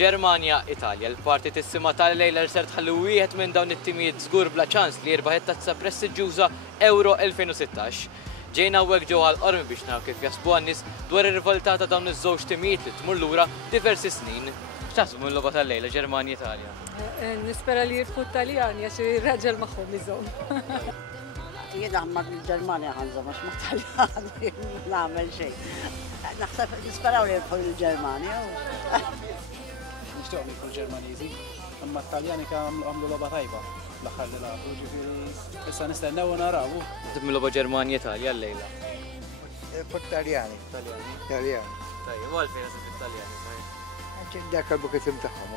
Ġermanja, Italja. Il-partitissima tal-lejla ser tħalli wieħed minn dawn it-timijiet żgur bla ċans li jirbaħ it-tazza prestiġjuża Euro 2016. Ġejna hawnhekk ġewwa l-qormi biex naraw kif jaħsbu għan-nies dwar ir-rivaltà ta' dawn iż-żewġ timijiet li tmur lura diversi snin. X'taħsbu mill-logħba tal-lejla Ġermanja, Italja? Nispera li jirfu Taljani għax ir-raġel magħhom iżhom. Jiena għamma l-Ġermanja ħanżom għax ma Taljani nagħmel xejn. Naħseb nisperaw li jirfu l-Ġermanja. Nixtieq li jkunu Ġermaniżi, imma t-Taljani għamlu logħba tajba l-aħħar li lagħbu, ġifieri issa nistennew u naraw. Mill-logħba Ġermanja, Italja l-lejla. Taljani. Taljani. Tajjeb, għalfejn għasib it-Taljani. Dak il-bukitim tagħhom.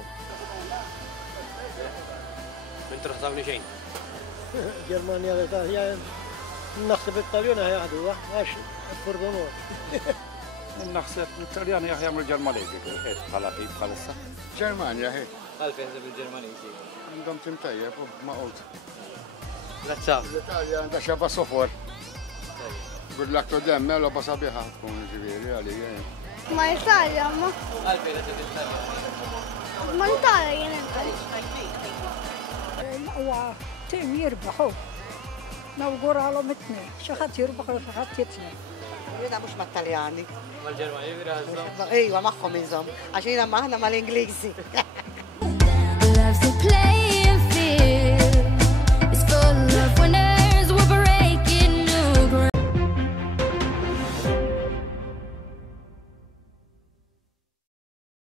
Intu ħsabni xejn. Ġermanja l-Italja, naħseb it-Taljani ħajħduha għax furdunur. Naħseb l-Taljani jagħmlu Ġermaniżi bħala bħalissa. Ġermanja ħej. Għalfejn għasib il-Ġermaniżi. Għandhom tim tajjeb u maqgħud. Grazza. L-Italja għandha xabba sofor. Good luck to them, mela basa biħa tkun ġifieri għalija. Ma l-Italja, ma. Għalfejn għasib il-Taljani. Ma l-Italja jien Huwa tim jirbaħu. Nawguralhom it-tnejn. Xi ħadd jirbaħ u xi ħadd jitnejn. Jiena mhux mat-Taljani. Mal-Ġermanja, Ejwa magħhom iżhom, għax jiena maħna mal-Ingliżi.